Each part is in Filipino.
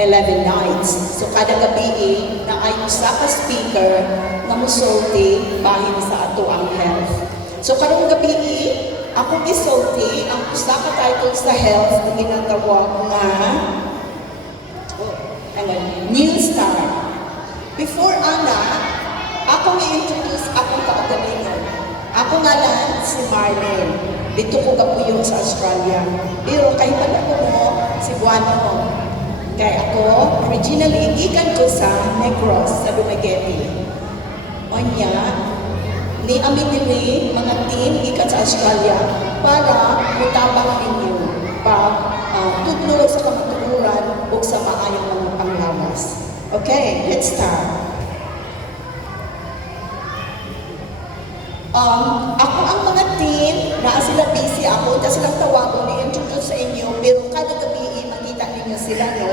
11 nights. So kada gabi na ay usa ka speaker nga musulti bahin sa ato ang health. So karong gabi ako gisulti ang usa ka title sa health na ginatawag nga New Start. Before ana, ako i-introduce akong kaugalingon. Ako nga lang si Marlene. Dito ko kapuyo sa Australia. Pero kahit pala ko mo, Cebuano. Kaya ako, originally, gikan ko sa Negros, sa Dumaguete. Onya, ni amin nili, mga team, gikan sa Australia, para mutabang ninyo pag tutlo sa kamatururan o sa maayong mga panglawas. Okay, let's start. Ako ang mga team, na sila busy ako, tapos silang tawagon i-introduce sa inyo, pero kada gabi makita ninyo sila, no?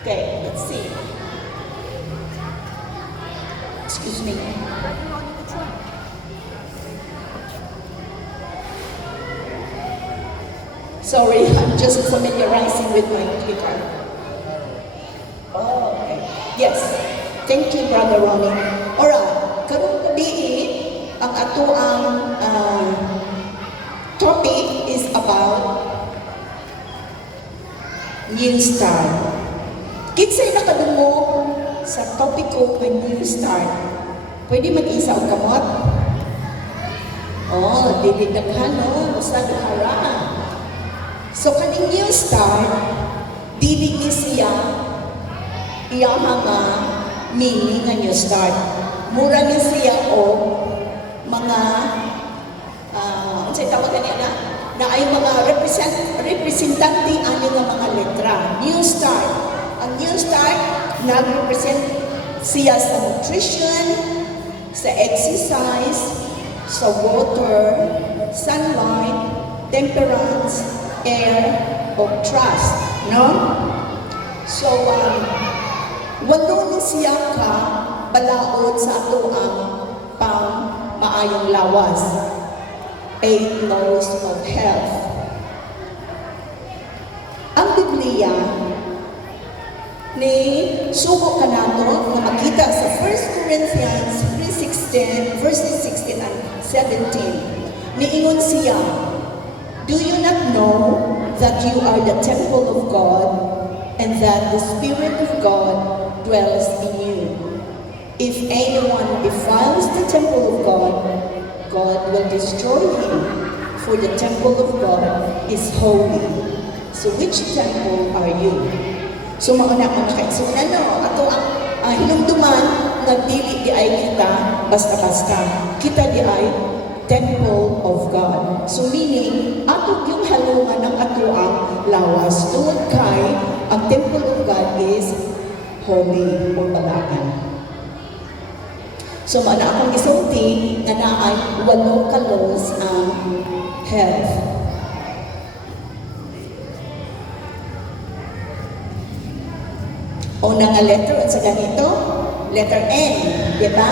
Okay, let's see. Excuse me. Sorry, I'm just familiarizing with my clicker. Oh, okay. Yes. Thank you, Brother Ronnie. Alright. Karong gabi, ang ato ang topic is about New Start. Kinsay nakadungo sa topic ko ng New Start. Pwede mag-isa o kamot? Oh, dili daghan, no? Basta dahara. So, kaning New Start, dili ni siya iyaha nga meaning nga New Start. Mura ni siya o mga unsay tawag kanina na ay mga representante ani nga mga letra. New Start. Ang New Start nag-represent siya sa nutrition, sa exercise, sa water, sunlight, temperance, air, o trust, no? So, walo ni siya ka balaod sa ato ang pang maayong lawas. 8 laws of health. Ang Biblia ni sugo ka nato na makita sa 1 Corinthians 3:16, verses 16 and 17. Niingon siya, "Do you not know that you are the temple of God and that the Spirit of God dwells in you? If anyone defiles the temple of God, God will destroy him, for the temple of God is holy. So which temple are you?" So mauna ko na kayo. So ato ang hinumduman na dili di ay kita basta-basta. Kita di ay temple of God. So meaning, ato yung halungan ng ato ang lawas. Tungod kay, ang temple of God is holy o balagan. So, maana akong isulti nga naay 8 ka laws ang health. Una nga letter sa ganito, letter N, di ba?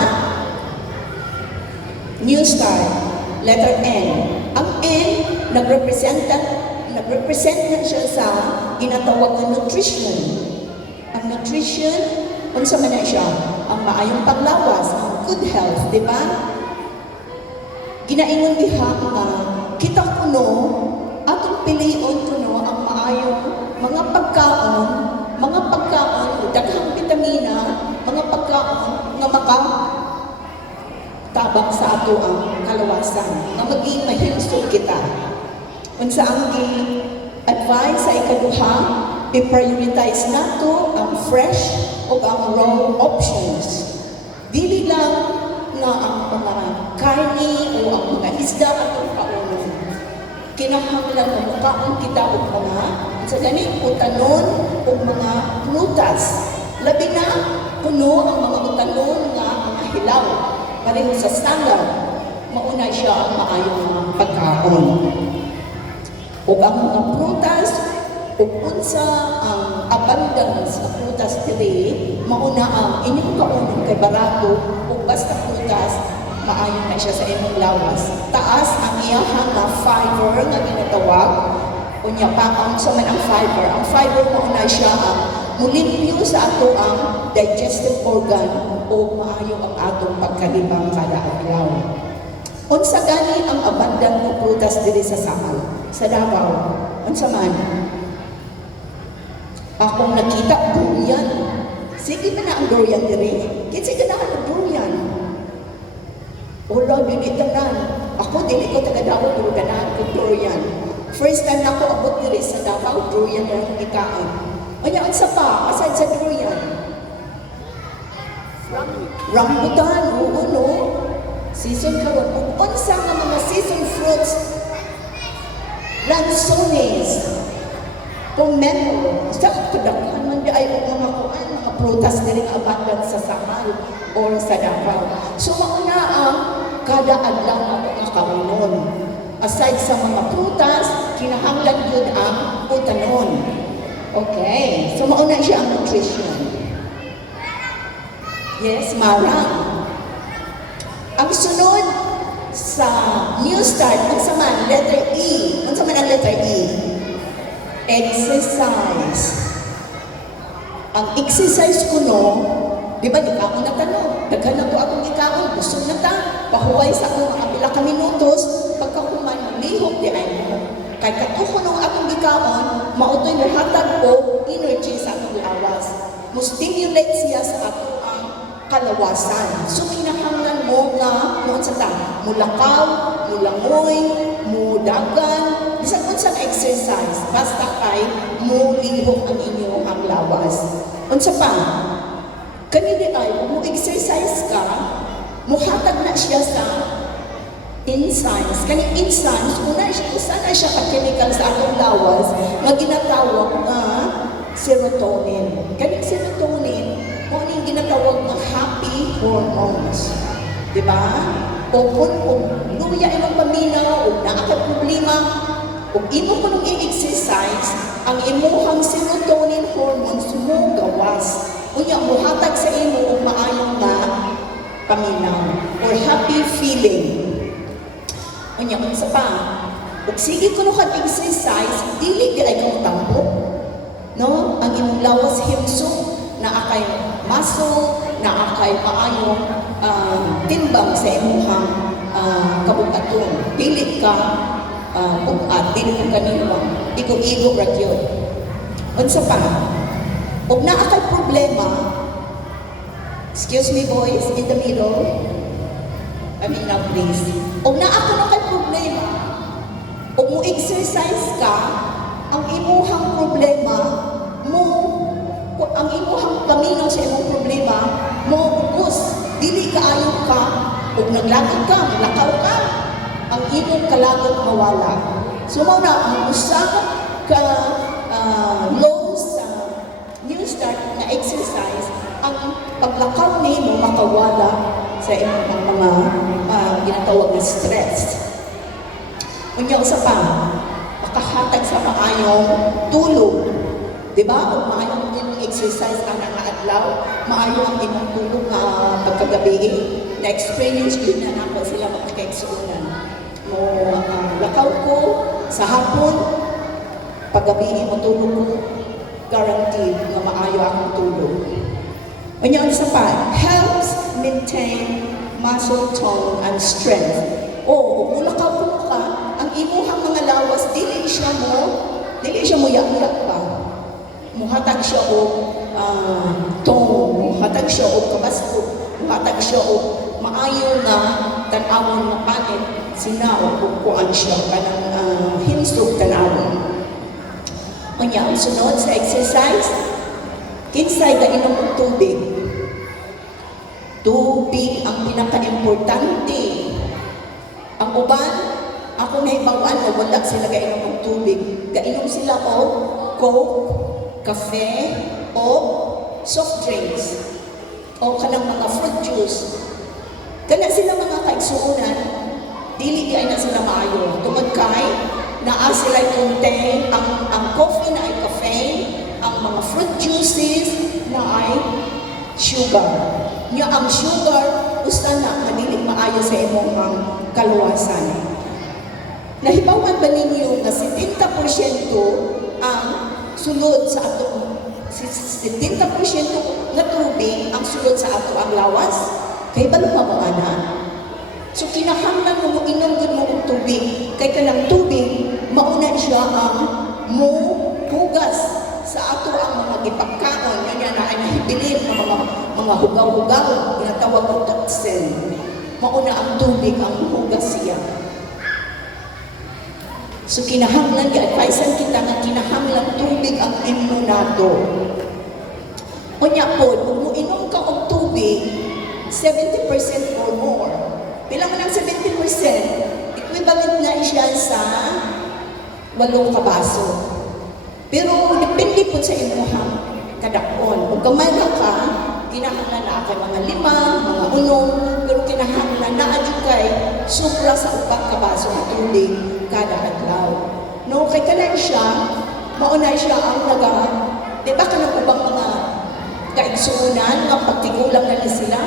New Start, letter N. Ang N, nag-represent na siya sa ginatawag na nutrition. Ang nutrition, unsa man na siya? Ang maayong paglawas, ang good health, di ba? Ginaingon diha nga kita kuno atong pilion kuno ang maayong mga pagkaon, daghang bitamina, mga pagkaon nga tabang sa ato ang kalawasan, nga maging mahilsog kita. Unsa ang gi-advise sa ikaduha, i-prioritize nato ang fresh o ang raw options. Dili lang nga ang mga karni o ang mga isda atong kaunon. Kinahanglan na mukaon kita o mga sa ganit utanon o mga prutas. Labi na kuno ang mga utanon nga mga hilaw. Pareho sa salad, mauna siya ang maayong mga pagkaon. O ang mga prutas, o unsa ang abundance ng prutas diri, mauna ang inyong kaunon kay barato o basta prutas, maayon na siya sa inyong lawas. Taas ang iyahang na fiber nga ginatawag o Unya pa ang sa man ang fiber. Ang fiber mo na siya ang mulimpyo sa ato ang digestive organ o maayo ang atong pagkalibang kada adlaw. Unsa gani ang abundant nga prutas diri sa Samal, sa Davao? Unsa man? Akong nakita durian. Sige na ang durian diri. Kinsa ganahan ang durian? Wala dili tanan. Ako dili ko taga Davao pero ganahan ko durian. First time na ako abot diri sa Davao, durian na ang ikaon. Unya unsa pa aside sa durian? Rambutan, oo no. Season karon ug unsa nga mga season fruits? Lanzones, pomelo, sa kadaghan man di ay mga kuan, mga prutas diri nga abundant sa Samal or sa Davao. So mauna ang kada adlaw nga makaunon. Aside sa mga prutas, kinahanglan yun ang utanon. Okay, so mauna siya ang nutrition. Yes, marang. Ang sunod sa New Start, ang saman, letter E. Ang saman ang letter E? Exercise. Ang exercise ko no, di ba, di ka ako natanong. Daghan na to akong ikaon, gusto na ta. Pahuway sa akong mga pila ka minutos, pagkakuman, lihok di ay mo. Kay katuko nung akong ikaon, mautoy nahatag o energy sa akong lawas. Mo-stimulate siya sa ato ang kalawasan. So, kinahanglan mo nga, noon sa ta, mulakaw, mulangoy, mudagan, bisan kung sa exercise, basta kay mulihok ang inyong ang lawas. Unsa pa, kanina ay, kung exercise ka, muhatag na siya sa enzymes. Kaning enzymes, sana siya ka-chemical sa atong lawas, nga ginatawag na serotonin. Kaning serotonin, kung ano yung ginatawag na happy hormones. Diba? O kung luya imong paminaw, o naakad problema, o imo ko nung i-exercise, ang imuhang serotonin hormones mo gawas. Unya, muhatag sa imo o maayong na paminaw or happy feeling. Unya, kung sa pa, ug sige ko nung exercise, dili di ay kang tampo. No? Ang imong lawas himso, naakay muscle, naakay maayong timbang sa imuhang kabukaton. Dili ka bukat, dili ka kaniwang, igo-igo ra gyud. Unsa pa? Ug naakay problema, excuse me boys, in the middle, I mean now please. Ug naako na kay problema, ug mo exercise ka, ang imuhang problema mo, ang imuhang paminaw sa imong problema mo ugos, dili kaayo ka, ug naglakad ka, naglakaw ka, ang imong kalagot mawala. So mao na ang usa ka low sa New Start na exercise, ang paglakaw nimo makawala sa imong mga ginatawag na stress. Unya usa pa, makahatag sa maayong tulog. Diba? O maayong imong exercise ka na adlaw, maayo ang imong tulog na pagkagabi. Na-experience yun na nako sila makakaigsuunan. Mo lakaw ko sa hapon, paggabi mo tulog ko, guaranteed na maayo akong tulog. Unya isa pa, helps maintain muscle tone and strength. O mulakaw ko ka, ang imuhang mga lawas, dili siya mo yak-yak pa. Muhatag siya o tone, muhatag siya o kabasko, muhatag siya o maayo na tanawon na panit, sinaw o kuan siya, kanang hinsog tanawon. Unya, sunod sa exercise, kinsay ka inom ng tubig. Tubig ang pinaka-importante. Ang uban, ako nahibawan na wala sila gainom ng tubig. Gainom sila o Coke, kafe, o soft drinks, o kanang mga fruit juice. Kana sila mga kaigsuunan, dili kay na sila maayo. Tungod kay, naa sila contain, ang coffee na ay caffeine, ang mga fruit juices na ay sugar. Nya ang sugar, usta na, manilig maayo sa imong kaluwasan. Nahibawan ba ninyo nga 70% ang sulod sa ato, 70% nga tubig ang sulod sa ato ang lawas? Kay ba lumabaan? So kinahanglan mo inom gud mo og tubig. Kay kanang tubig mauna siya ang mo hugas sa ato ang mga gipagkaon kanya na ay nahibilin ng mga hugaw-hugaw ginatawag og toxin. Mauna ang tubig ang hugas siya. So kinahanglan gi-advisean kita nga kinahanglan tubig ang imno nato. Unya pod, kung muinom ka og tubig 70% or more. Pila man ang 70%? Equivalent na siya sa 8 ka baso. Pero depende po sa imuhang kadakon. Kung gamay na ka, kinahanglan na kay mga 5, mga 1, pero kinahanglan na adyo kay sobra sa 4 ka baso ng tubig kada adlaw. No, kay kanay siya, mauna siya ang di ba kanang ubang mga kaigsuunan, mga pagtigulang na sila,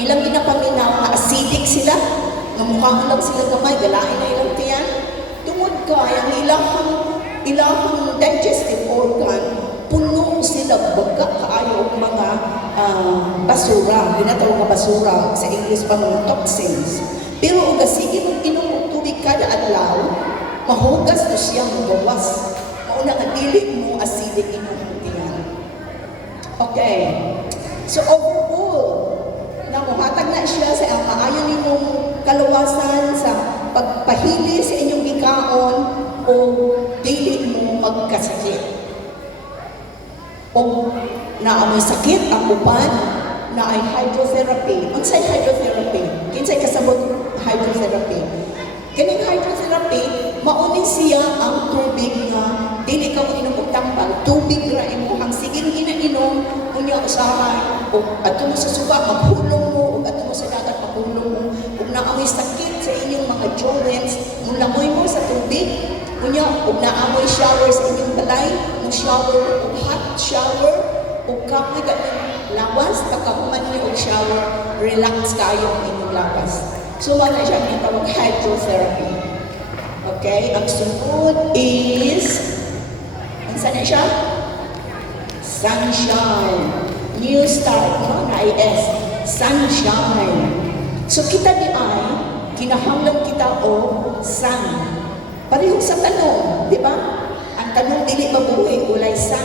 ilang ginapaminaw, nga acidic sila, nga mukhang lang sila gamay, galain na ilang tiyan. Tungod ka, ang ilahang digestive organ, puno sila baga kaayo mga basura, ginatawag nga basura, sa English pa mga toxins. Pero kung sige mong inom og tubig kada adlaw, mahugas na siya magawas. Mauna nga dili mo acidic inyong tiyan. Okay. So overall, namuhatag na siya sa maayo ninyong kaluwasan sa pagpahili sa inyong gikaon o dili mo magkasakit. O naamoy sakit ang uban na ay hydrotherapy. Ang say hydrotherapy, kinsay kasabot hydrotherapy. Kaning hydrotherapy, maunin siya ang tubig nga dili ka mo inom og tambal, tubig ra imong siging ginainom unya usahay o adto mo sa suba maghulong mo o adto mo sa dagat maghulong mo ug naamoy sakit sa inyong mga joints mulamoy mo sa tubig unya ug naamoy shower sa inyong balay mo shower og hot shower ug kapoy ganang lawas pagkahuman niyo og shower relax kayo ang inyong lawas. So wala siya gitawag hydrotherapy. Okay, ang sunod is saan na siya? Sunshine. New start, no? Na-IS. Sunshine. So kita di ay, kinahanglan kita o sun. Pareho sa tanong, di ba? Ang tanong dili mabuhay, ulay sun.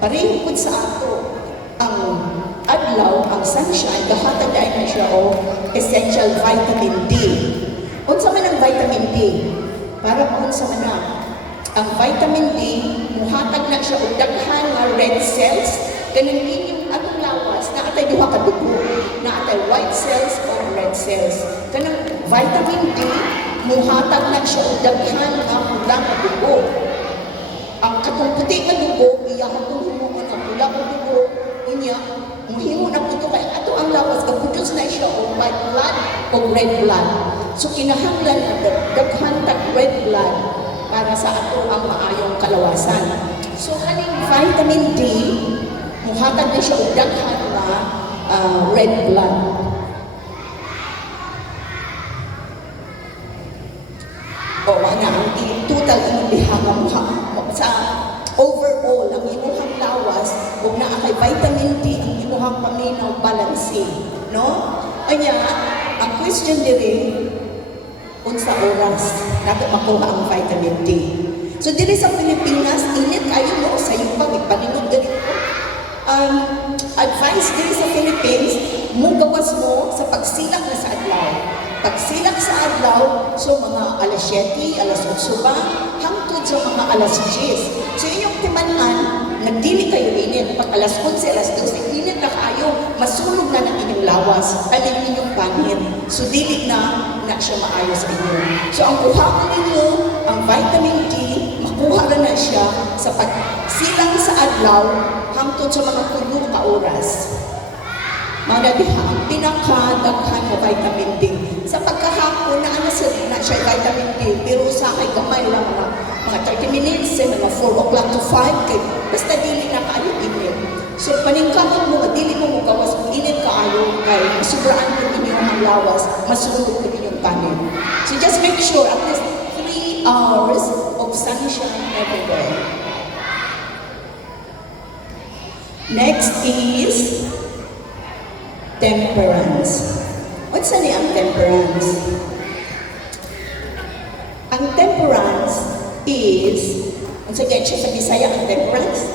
Pareho po sa ato. Ang adlaw, ang sunshine, gahatag dahil na siya o essential vitamin D. Unsa man ang vitamin D? Para paunsa man na. Ang vitamin D, muhatag na siya og daghan nga red cells, kanang inyong atong lawas, na atay duha ka dugo, na atay white cells or red cells. Kanang vitamin D, muhatag na siya og daghan nga pula ka dugo. Ang katong puti nga dugo, iyahang kung humuman ang pula ka dugo, unya, muhimo na puto kay ato ang lawas, kaputos na siya og white blood o red blood. So kinahanglan na daghan tag red blood para sa ato ang maayong kalawasan. So, kaning vitamin D, muhatag na siya og daghan na red blood. O, na ang total inyong lihang sa overall, ang imuhang lawas, huwag na kay vitamin D, ang imuhang paminaw balancing. No? Anya, ang question diri, unsa oras nato makuha ang vitamin D. So diri sa Pilipinas, init kayo mo sa iyo pag ipaninod diri ko. Advice diri sa Philippines, gawas mo sa pagsilak na sa adlaw. Pagsilak sa adlaw, so mga alas 7, alas 8 ba, hangtod sa mga alas 10. So inyong timanan, nagdili kayo init. Pag alas 11, alas 12, init na kayo, masunog na ng inyong lawas, alin inyong panit. So dili na siya maayo sa inyo. So ang kuha ko ninyo, ang vitamin D, makuha na siya sa pagsilang sa adlaw hangtod sa mga 3 ka oras. Mga diha, ang pinakadaghan na vitamin D. Sa pagkahapon, na siya vitamin D, pero sa akin gamay lang mga 30 minutes, mga 4 o'clock to 5, kay basta dili na kayo init. So paningkamot mo, dili mo gawas kung init kaayo, kay masubraan ko ninyo ang lawas, masunog ko ninyong panin. So just make sure, at least 3 hours of sunshine every day. Next is temperance. What's ang temperance? Ang temperance is, ang sige siya sa Bisaya, ang temperance?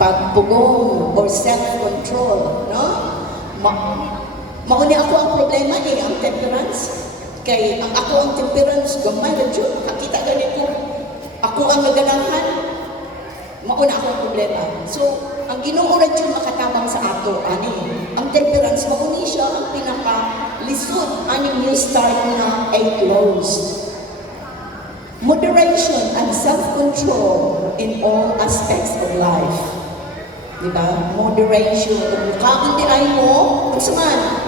Pagpugong or self-control, no? Mauni ako ang problema ang temperance. Kay ang ako ang temperance, gamay na dyan, nakita ganit ko. Ako ang naganahan, mauna ako ang problema. So, ang Ginoo ra dyan makatabang sa ato, ang temperance, mauni siya ang pinaka-lisod, new start na 8 laws. Moderation and self-control in all aspects of life. Diba? Moderation. Kung kaon di ay mo, kung saan,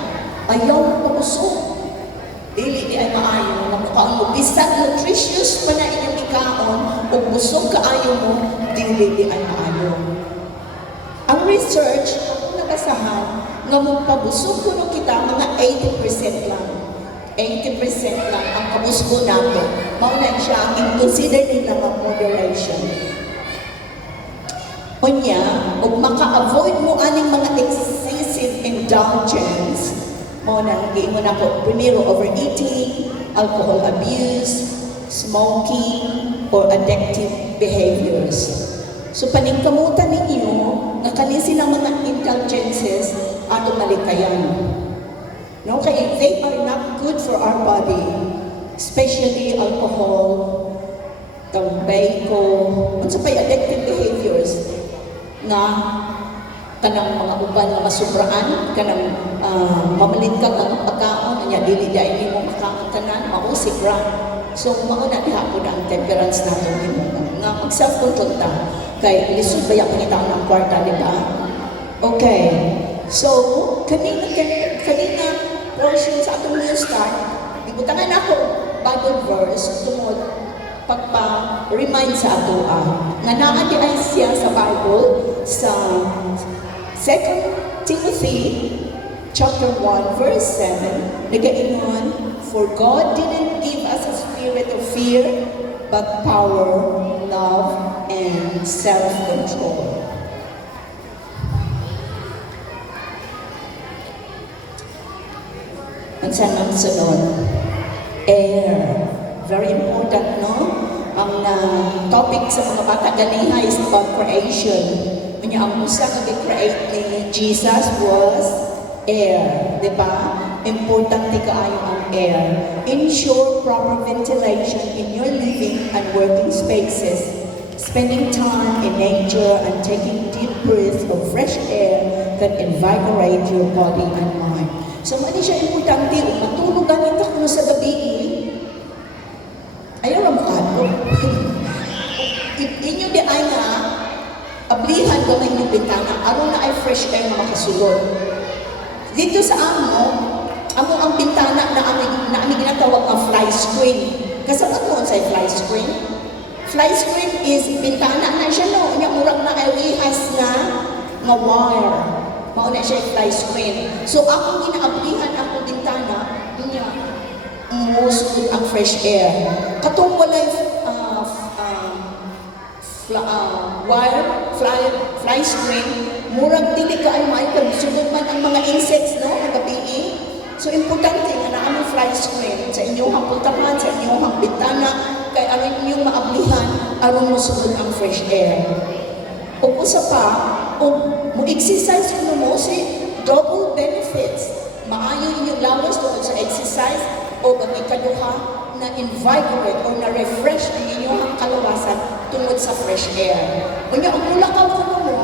ayaw mo kusog. Dili di ay maayo na mukhaan mo. Bisag nutritious pa na inyong ikaon, o busog kaayo mo, dili di ay maayo. Ang research, kung nabasahan, nga mong pabusog kuno kita, mga 80% lang. 80% lang ang kabusgo natin. Mauna siya ang i-consider nila ng moderation. Unya, kung maka-avoid mo aning mga excessive indulgence, hindi mo na po, primero, overeating, alcohol abuse, smoking, or addictive behaviors. So, paningkamutan ninyo, na kanisin ang mga indulgences, ato malikayan. No, kaya they are not good for our body, especially alcohol, tobacco, unsa pay addictive behaviors na kanang mga uban na masubraan, kanang mamalit ka ng pagkaon, niya dili dahil mo makaon tanan, mausik ra. So, mauna diha po na ang temperance natin nga mag-self-control ta. Kay lisod ba yung pangitaan ng kwarta, di ba? Okay. So, kanina portion sa atong new start, ibutangan ako Bible verse tungod pagpa-remind sa ato nga naa di ay siya sa Bible sa 2 Timothy chapter 1 verse 7 nagaingon, for God didn't give us a spirit of fear but power, love, and self-control. Ang sanang sunod, air. Very important, no? Ang topic sa mga bata ganiha is about creation. Kanya ang usa nga gi-create ni Jesus was air, di ba? Importante kaayo ang air. Ensure proper ventilation in your living and working spaces. Spending time in nature and taking deep breaths of fresh air can invigorate your body and mind. So, mali siya importante, matulog ganit ako sa gabi, ayaw lang makadlo. Inyo di ay nga, ablihan gamay ng bintana, aron na ay fresh air na makasulod. Dito sa amo ang bintana na aming ginatawag ng fly screen. Kasabat mo sa fly screen? Fly screen is bintana na siya, no? Inya murag na ay rihas na wire. Mauna siya fly screen. So, akong ginaablihan akong bintana, inya, musod ang fresh air. Katong walay fly screen, murag dili ka ay maipag, sunod man ang mga insects, no? Nagabi. So, importante nga na ang fly screen sa inyong pultahan, sa inyong bintana, kay aron inyong maablihan, aron mo sunod ang fresh air. O usa pa, mo exercise kuno mo si double benefits. Maayo inyong lawas tungkol sa exercise o ang ikaduha na invigorate o na refresh ang inyong kalawasan tungkol sa fresh air. Unya ang mulakaw kuno mo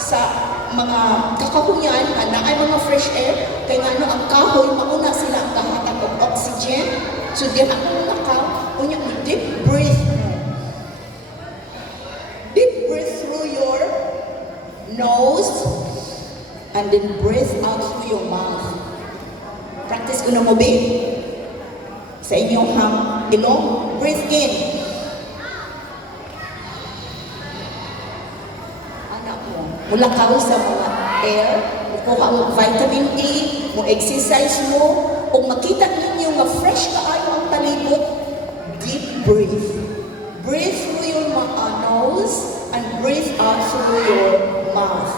sa mga kakahuyan na ay mga fresh air kay ngano ang kahoy mauna sila ang kahatag og oxygen. So diha ang mulakaw, unya mo deep breath. Deep breath through your nose and then breathe out through your mouth. Practice ko na mo, babe. Sa inyong ilong, breathe in. Anak mo, mulakaw sa mga air, kuha mo vitamin D, mo exercise mo, kung makita ninyo nga fresh fresh kaayo ang palibot, deep breathe. Breathe through your nose and breathe out through your mouth.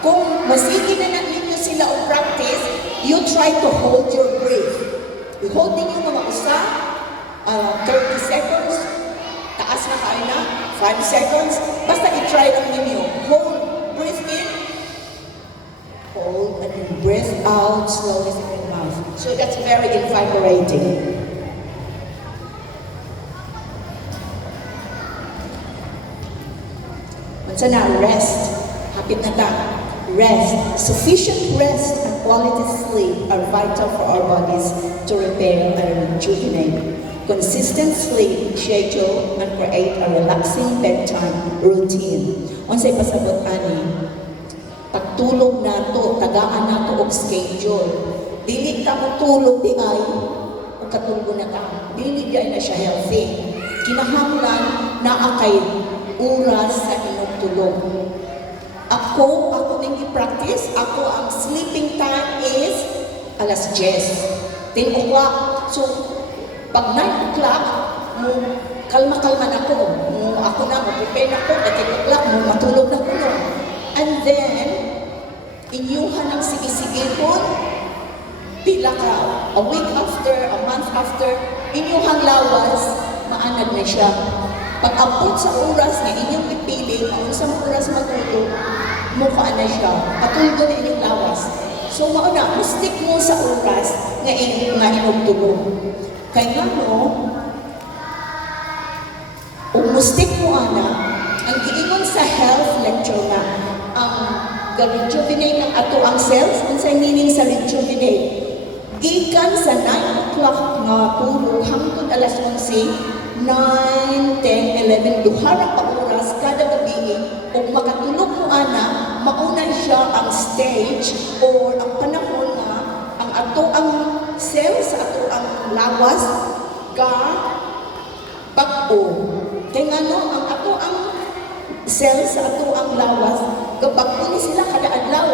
Kung masigi na ninyo sila o practice, you try to hold your breath. I-hold ninyo mga usa, 30 seconds, taas na kayo na, 5 seconds, basta i-try lang ninyo. Hold, breathe in, hold, and then breathe out slowly through your mouth. So that's very invigorating. Unsa na, rest. Hapit na ta. Rest. Sufficient rest and quality sleep are vital for our bodies to repair and rejuvenate. Consistent sleep schedule and create a relaxing bedtime routine. Unsay pasabot ani? Pagtulog nato, tagaan nato og schedule. Dili ta mo tulog di ay o katulog na ta. Dili di ay na siya healthy. Kinahanglan naa kay oras sa inyong tulog. Ako ning i-practice, ako ang sleeping time is alas 10. 10 o'clock. So, pag 9 o'clock, kalma-kalma na ko. Ako na, prepare na ko. At 10 o'clock, matulog na ko nun. And then, inyuhan ang sige-sigihon, pila ka, a week after, a month after, inyuhang lawas, maanad na siya. Pag-abot sa oras na inyong ipili, kung sa oras matulog, mukha na siya. Patulog na inyong lawas. So, mauna, mustik mo sa oras nga inyong tulog. Kaya nga no, mustik mo ana, ang giingon sa health lecture na, ang rejuvenate ng ato ang cells, kung sa meaning sa rejuvenate. Gikan sa 9 o'clock nga tulog, hangtod alas 11, 9, 10, 11, duhara pa oras kada gabi, kung makatulog mo ana, mauna siya ang stage or ang panahon na ang ato ang cells, ato ang lawas ka bag-o. Kaya nga no, ang ato ang cells, ato ang lawas, gabag-o ni sila kada adlaw.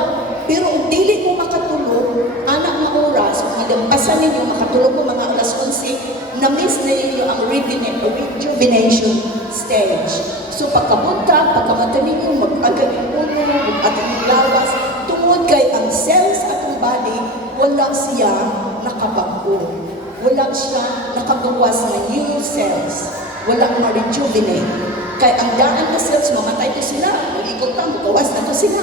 Pero kung dili mo makatulog, anak na oras, kung ilampasan ninyo, makatulog mo mga alas 11, na-miss na ninyo ang rejuvenation stage. So pagkamunta, pagkamata ninyo, mag-agad yung ulo, mag-agad yung lawas, tungod kay ang cells at ang body, wala siya nakabago. Wala siya nakagawas ng new cells. Wala ma-rejuvenate. Kaya ang daan na cells, mamatay ko sila, mag-ikot pa, magawas na to sila.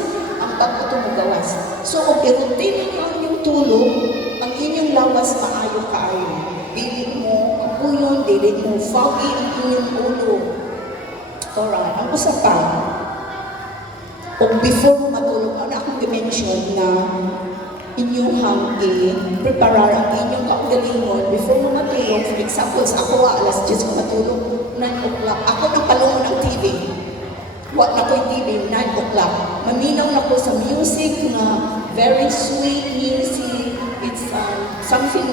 Bago ito magawas. So, kung i-routine ninyo ang inyong tulog, ang inyong lawas maayo kaayo. Dili mo kapuyon, dili mo foggy ang inyong ulo. Alright, ang usa pa, kung before mo matulog, ano akong i-mention na inyong i-preparar ang inyong kaugalingon before mo matulog. For example, sa ako, alas 10 ko matulog, 9 o'clock. Ako nagpalungo ng TV. What na ko'y TV, 9 o'clock. Maminaw na ko sa music na very sweet music. It's something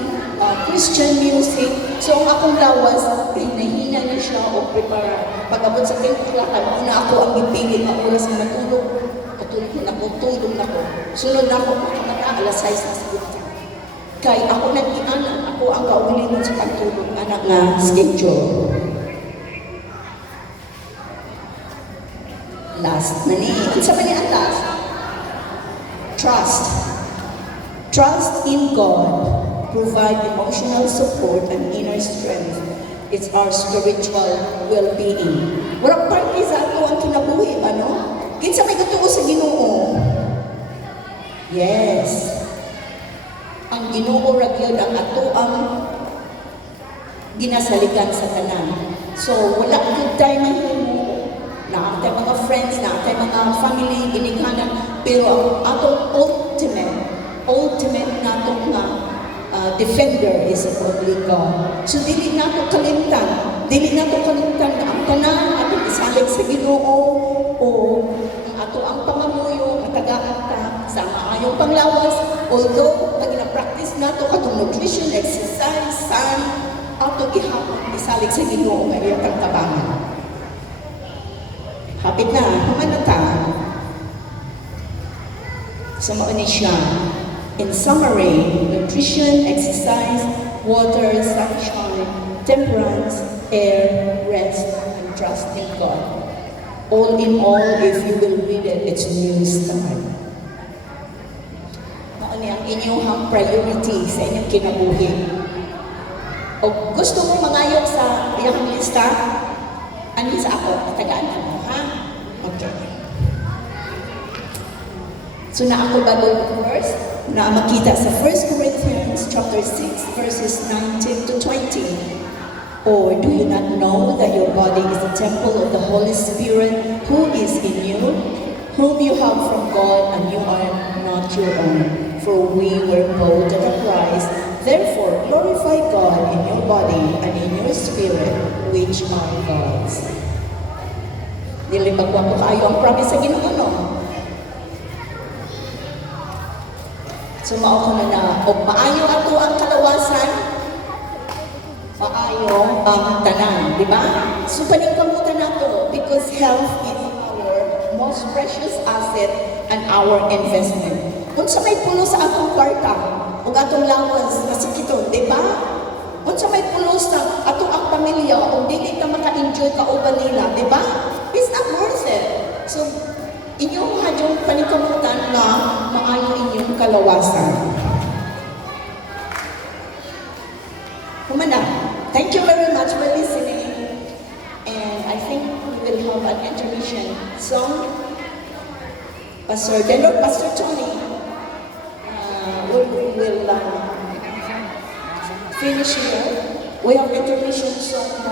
Christian music. So ang akong lawas, hinahina na siya o prepare. Pag-abot sa 10 o'clock, una ako ang ipili ang oras na matulog. Katulog na ko, tulog na ko. Sunod na ako, makamata, alas 6 na siguro. Kaya ako nag-ianan, ako ang kaulinan sa pagtulog, anak na schedule. Last, mani. Sa mani ang last? Trust. Trust in God. Provide emotional support and inner strength. It's our spiritual well-being. Walang parte sa ato ang kinabuhi, ano? Kinsa may gatuo sa Ginoo? Yes. Ang Ginoo ra gyud ang ato ang ginasaligan sa tanan. So, wala good time mahimo. Naatay mga friends, naatay mga family, ginikanan, pero ang atong ultimate natong defender is only God. So, dili nato kalimtan na ang tanan, atong isalig sa Ginoo, o ato ang pangamuyo, matagaan ta, sa maayong panglawas, although, pag ina-practice nato, katong nutrition, exercise, sun, ato gihapon, isalig sa Ginoo, nga iyang tabangan. Hapit na, humanata. Sa mauni siya. In summary, nutrition, exercise, water, sunshine, temperance, air, rest, and trust in God. All in all, if you will read it, it's new start. Mao ni ang inyong priority sa inyong kinabuhi. O gusto mo mangayok sa iyang lista, ano sa ako, tagaan mo, ha? Okay. So na ako Bible verse na makita sa 1 Corinthians chapter 6 verses 19 to 20. Or do you not know that your body is a temple of the Holy Spirit who is in you, whom you have from God, and you are not your own? For we were bought at a price. Therefore, glorify God in your body and in your spirit, which are God's. Dili pagwa po kayo ang promise sa Ginoo, no? So mao ko na og maayo ato ang kalawasan, maayo ang tanan, di ba? So kaning kamutan nato because health is our most precious asset and our investment. Unsa may pulo sa atong kwarta ug atong lawas nga sikiton, di ba? Unsa may pulo sa atong ang pamilya ug dili ka maka-enjoy kauban nila, di ba? It's not worth it. So inyong hadyong panikamutan na maayo inyong kalawasan. Kumana, thank you very much for listening. And I think we will have an intermission song. Pastor Denor, Pastor Tony, we will finish here. We have intermission song.